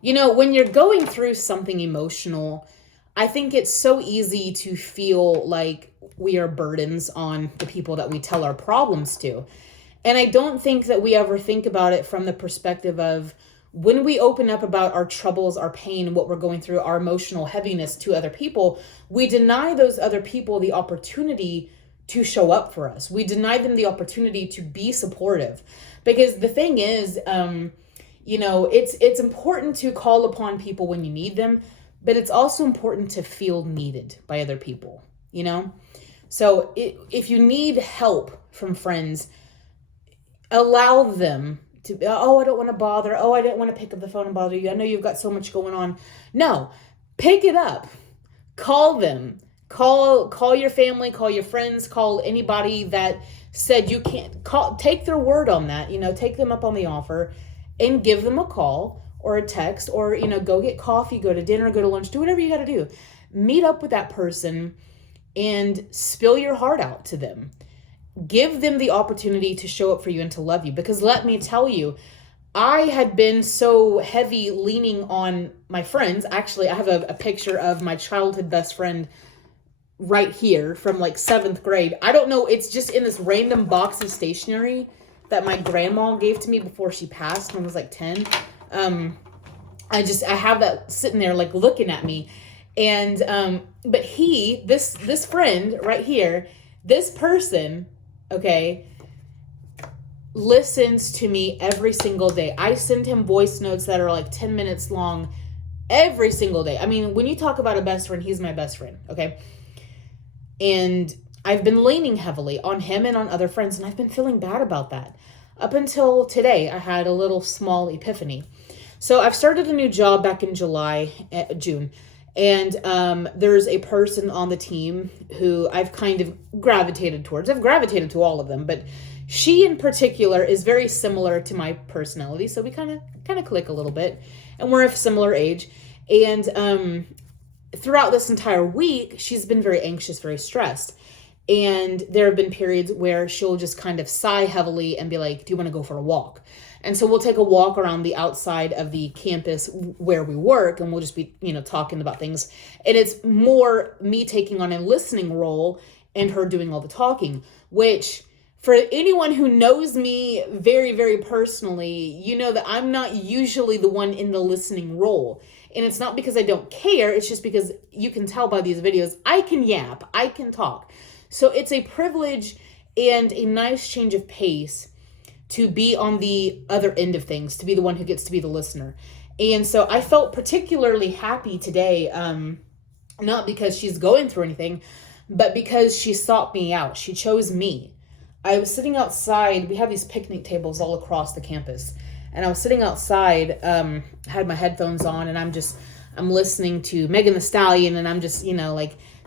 When you're going through something emotional, I think it's so easy to feel like we are burdens on the people that we tell our problems to. And I don't think that we ever think about it from the perspective of when we open up about our troubles, our pain, what we're going through, our emotional heaviness to other people, we deny those other people the opportunity to show up for us. We deny them the opportunity to be supportive. Because the thing is, it's important to call upon people when you need them, but it's also important to feel needed by other people, you know? So if you need help from friends, allow them to, oh, I don't want to bother. Oh, I didn't want to pick up the phone and bother you. I know you've got so much going on. No, pick it up. Call them. Call your family, call your friends, call anybody that said you can't call, take their word on that, take them up on the offer and give them a call or a text or, go get coffee, go to dinner, go to lunch, do whatever you got to do. Meet up with that person and spill your heart out to them. Give them the opportunity to show up for you and to love you. Because let me tell you, I had been so heavy leaning on my friends. Actually, I have a picture of my childhood best friend right here from like 7th grade. I don't know. It's just in this random box of stationery that my grandma gave to me before she passed when I was like 10. I have that sitting there like looking at me. And, but this friend right here, this person, okay, listens to me every single day. I send him voice notes that are like 10 minutes long every single day. I mean, when you talk about a best friend, he's my best friend, okay? And I've been leaning heavily on him and on other friends, and I've been feeling bad about that. Up until today, I had a little small epiphany. So I've started a new job back in June. And there's a person on the team who I've kind of gravitated towards. I've gravitated to all of them, but she in particular is very similar to my personality. So we kind of click a little bit, and we're of similar age. And throughout this entire week, she's been very anxious, very stressed. And there have been periods where she'll just kind of sigh heavily and be like, do you want to go for a walk? And so we'll take a walk around the outside of the campus where we work, and we'll just be, talking about things. And it's more me taking on a listening role and her doing all the talking, which for anyone who knows me very, very personally, you know that I'm not usually the one in the listening role. And it's not because I don't care. It's just because you can tell by these videos, I can yap, I can talk. So it's a privilege and a nice change of pace to be on the other end of things, to be the one who gets to be the listener. And so I felt particularly happy today, not because she's going through anything, but because she sought me out. She chose me. I was sitting outside. We have these picnic tables all across the campus. And I was sitting outside, had my headphones on, and I'm listening to Megan Thee Stallion, and I'm just,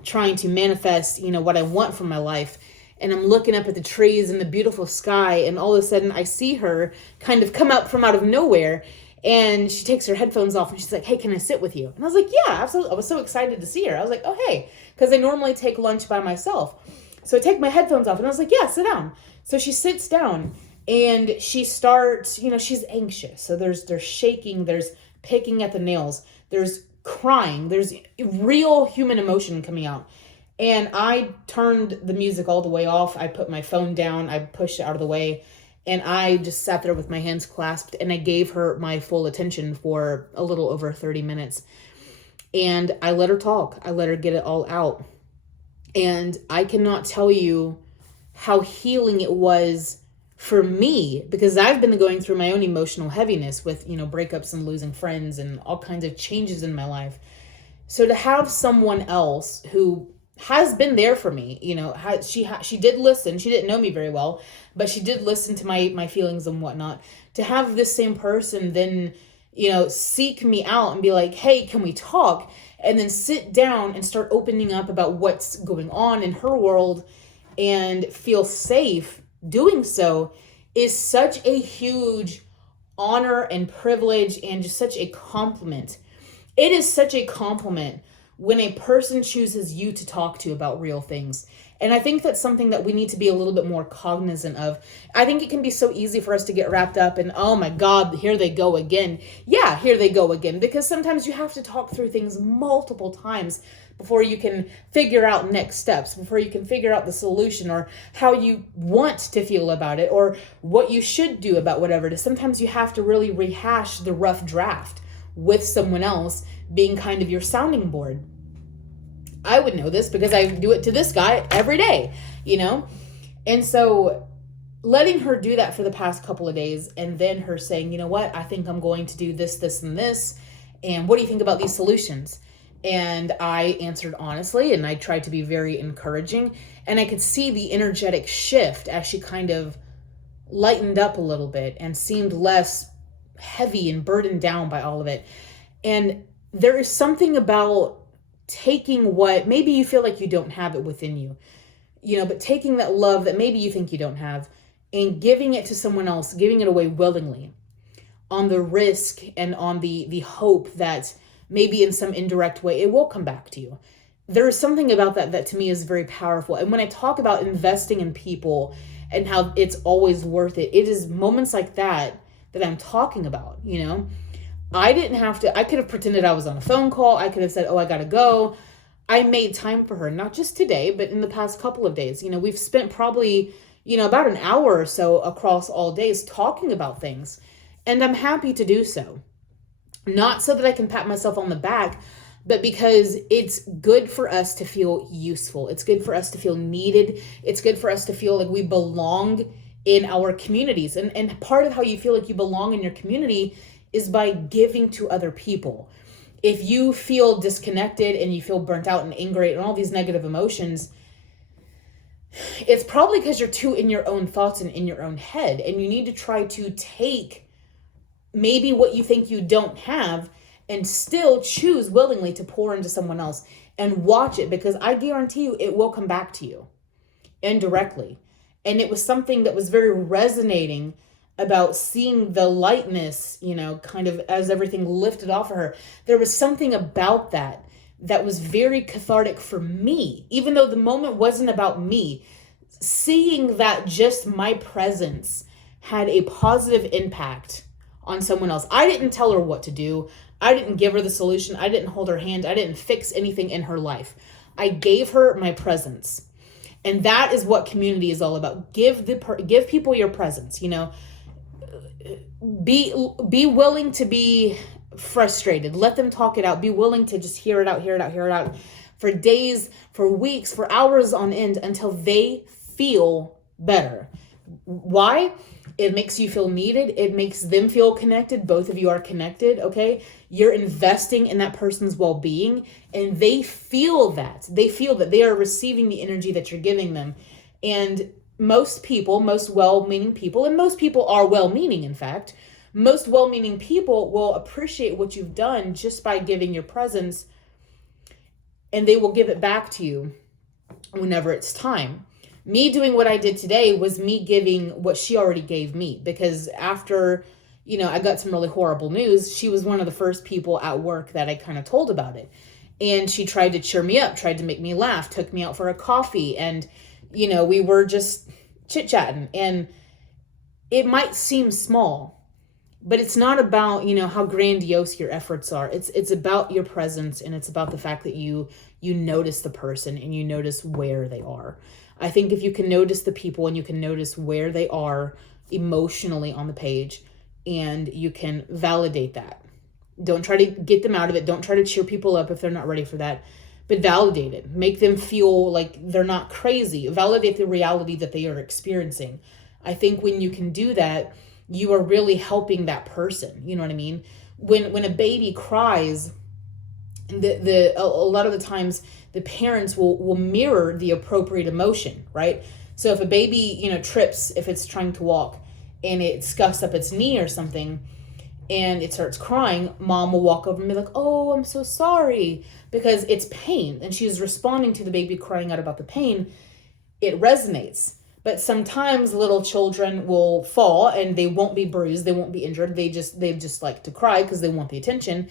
trying to manifest, what I want from my life. And I'm looking up at the trees and the beautiful sky, and all of a sudden I see her kind of come up from out of nowhere, and she takes her headphones off, and she's like, hey, can I sit with you? And I was like, yeah, absolutely. I was so excited to see her. I was like, oh, hey, because I normally take lunch by myself. So I take my headphones off, and I was like, yeah, sit down. So she sits down, and she starts, she's anxious. So there's shaking, there's picking at the nails, there's crying, there's real human emotion coming out. And I turned the music all the way off. I put my phone down, I pushed it out of the way, and I just sat there with my hands clasped, and I gave her my full attention for a little over 30 minutes. And I let her talk. I let her get it all out. And I cannot tell you how healing it was for me, because I've been going through my own emotional heaviness with, breakups and losing friends and all kinds of changes in my life. So to have someone else who has been there for me, she did listen. She didn't know me very well, but she did listen to my feelings and whatnot. To have this same person then, seek me out and be like, hey, can we talk? And then sit down and start opening up about what's going on in her world and feel safe doing so is such a huge honor and privilege and just such a compliment. It is such a compliment when a person chooses you to talk to about real things. And I think that's something that we need to be a little bit more cognizant of. I think it can be so easy for us to get wrapped up in, oh my God, here they go again. Yeah, here they go again. Because sometimes you have to talk through things multiple times before you can figure out next steps, before you can figure out the solution or how you want to feel about it or what you should do about whatever it is. Sometimes you have to really rehash the rough draft with someone else being kind of your sounding board. I would know this because I do it to this guy every day, you know? And so letting her do that for the past couple of days and then her saying, you know what, I think I'm going to do this, this, and this. And what do you think about these solutions? And I answered honestly, and I tried to be very encouraging. And I could see the energetic shift as she kind of lightened up a little bit and seemed less heavy and burdened down by all of it. And there is something about taking what maybe you feel like you don't have it within you, you know, but taking that love that maybe you think you don't have and giving it to someone else, giving it away willingly on the risk and on the hope that maybe in some indirect way it will come back to you. There is something about that to me is very powerful. And when I talk about investing in people and how it's always worth it, it is moments like that I'm talking about, you know. I didn't have to, I could have pretended I was on a phone call. I could have said, oh, I got to go. I made time for her, not just today, but in the past couple of days. You know, we've spent probably, you know, about an hour or so across all days talking about things. And I'm happy to do so. Not so that I can pat myself on the back, but because it's good for us to feel useful. It's good for us to feel needed. It's good for us to feel like we belong in our communities. And part of how you feel like you belong in your community is by giving to other people. If you feel disconnected and you feel burnt out and angry and all these negative emotions, it's probably because you're too in your own thoughts and in your own head. And you need to try to take maybe what you think you don't have and still choose willingly to pour into someone else and watch it, because I guarantee you it will come back to you indirectly. And it was something that was very resonating about seeing the lightness, you know, kind of as everything lifted off of her. There was something about that was very cathartic for me, even though the moment wasn't about me. Seeing that just my presence had a positive impact on someone else. I didn't tell her what to do. I didn't give her the solution. I didn't hold her hand. I didn't fix anything in her life. I gave her my presence. And that is what community is all about. Give people your presence, you know. Be willing to be frustrated. Let them talk it out. Be willing to just hear it out for days, for weeks, for hours on end until they feel better. Why? It makes you feel needed. It makes them feel connected. Both of you are connected, okay? You're investing in that person's well-being, and they feel that. They feel that they are receiving the energy that you're giving them. And most people, most well-meaning people, and most people are well-meaning, in fact, most well-meaning people will appreciate what you've done just by giving your presence, and they will give it back to you whenever it's time. Me doing what I did today was me giving what she already gave me, because after, you know, I got some really horrible news, she was one of the first people at work that I kind of told about it. And she tried to cheer me up, tried to make me laugh, took me out for a coffee, and you know, we were just chit-chatting. And it might seem small, but it's not about, you know, how grandiose your efforts are. It's about your presence, and it's about the fact that you notice the person and you notice where they are. I think if you can notice the people and you can notice where they are emotionally on the page, and you can validate that. Don't try to get them out of it. Don't try to cheer people up if they're not ready for that. But validate it. Make them feel like they're not crazy. Validate the reality that they are experiencing. I think when you can do that, you are really helping that person. You know what I mean? When a baby cries, a lot of the times the parents will mirror the appropriate emotion, right? So if a baby, you know, trips, if it's trying to walk and it scuffs up its knee or something, and it starts crying, mom will walk over and be like, oh, I'm so sorry, because it's pain. And she's responding to the baby crying out about the pain. It resonates. But sometimes little children will fall and they won't be bruised. They won't be injured. They just like to cry because they want the attention.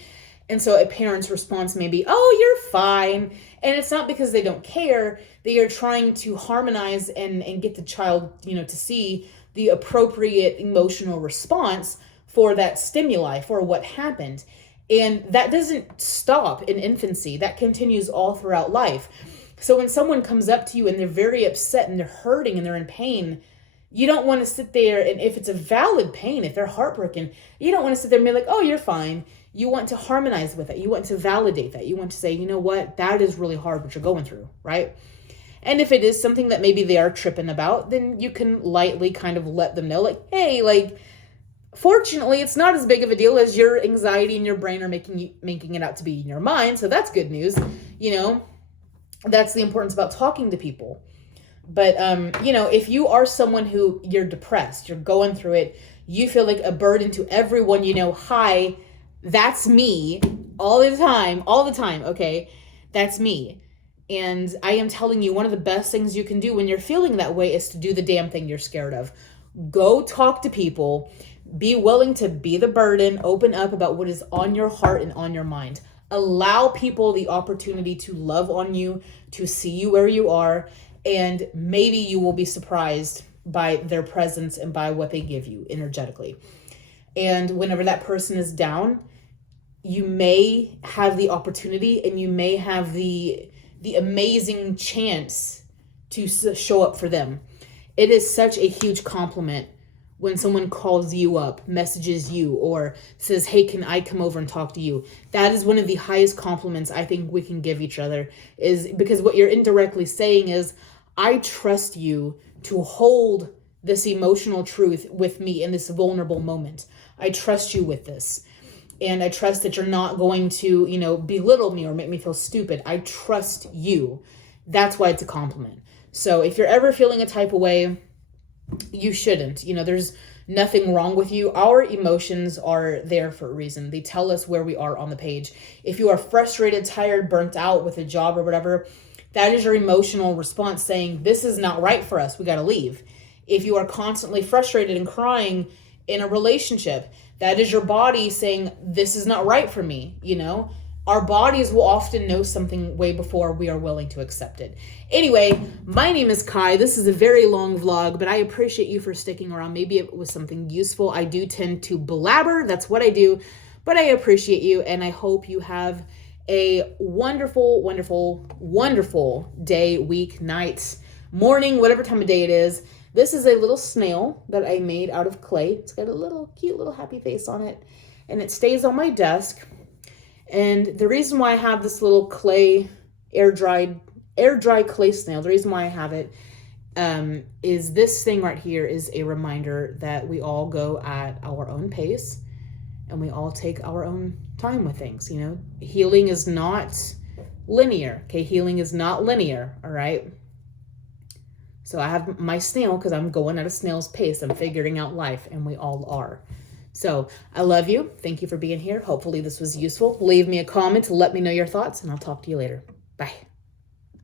And so a parent's response may be, oh, you're fine. And it's not because they don't care. They are trying to harmonize and get the child, to see the appropriate emotional response for that stimuli, for what happened. And that doesn't stop in infancy. That continues all throughout life. So when someone comes up to you and they're very upset and they're hurting and they're in pain, you don't want to sit there, and if it's a valid pain, if they're heartbroken, you don't want to sit there and be like, oh, you're fine. You want to harmonize with it. You want to validate that. You want to say, you know what, that is really hard what you're going through, right? And if it is something that maybe they are tripping about, then you can lightly kind of let them know, like, hey, like, fortunately, it's not as big of a deal as your anxiety and your brain are making it out to be in your mind. So that's good news. That's the importance about talking to people. But, if you are someone who you're depressed, you're going through it, you feel like a burden to everyone, hi, that's me all the time. Okay. That's me. And I am telling you, one of the best things you can do when you're feeling that way is to do the damn thing you're scared of. Go talk to people, be willing to be the burden, open up about what is on your heart and on your mind. Allow people the opportunity to love on you, to see you where you are, and maybe you will be surprised by their presence and by what they give you energetically. And whenever that person is down, you may have the opportunity and you may have the amazing chance to show up for them. It is such a huge compliment when someone calls you up, messages you, or says, hey, can I come over and talk to you? That is one of the highest compliments I think we can give each other, is because what you're indirectly saying is, I trust you to hold this emotional truth with me in this vulnerable moment. I trust you with this. And I trust that you're not going to, belittle me or make me feel stupid. I trust you. That's why it's a compliment. So if you're ever feeling a type of way, you shouldn't. There's nothing wrong with you. Our emotions are there for a reason. They tell us where we are on the page. If you are frustrated, tired, burnt out with a job or whatever, that is your emotional response saying, this is not right for us. We got to leave. If you are constantly frustrated and crying in a relationship, that is your body saying, this is not right for me. Our bodies will often know something way before we are willing to accept it. Anyway, my name is Kai. This is a very long vlog, but I appreciate you for sticking around. Maybe it was something useful. I do tend to blabber. That's what I do, but I appreciate you, and I hope you have a wonderful, wonderful, wonderful day, week, night, morning, whatever time of day it is. This is a little snail that I made out of clay. It's got a cute little happy face on it, and it stays on my desk. And the reason why I have this little clay, air dry clay snail, the reason why I have it is this thing right here is a reminder that we all go at our own pace and we all take our own time with things. Healing is not linear. Okay. Healing is not linear. All right. So I have my snail because I'm going at a snail's pace. I'm figuring out life, and we all are. So I love you. Thank you for being here. Hopefully this was useful. Leave me a comment to let me know your thoughts, and I'll talk to you later. Bye.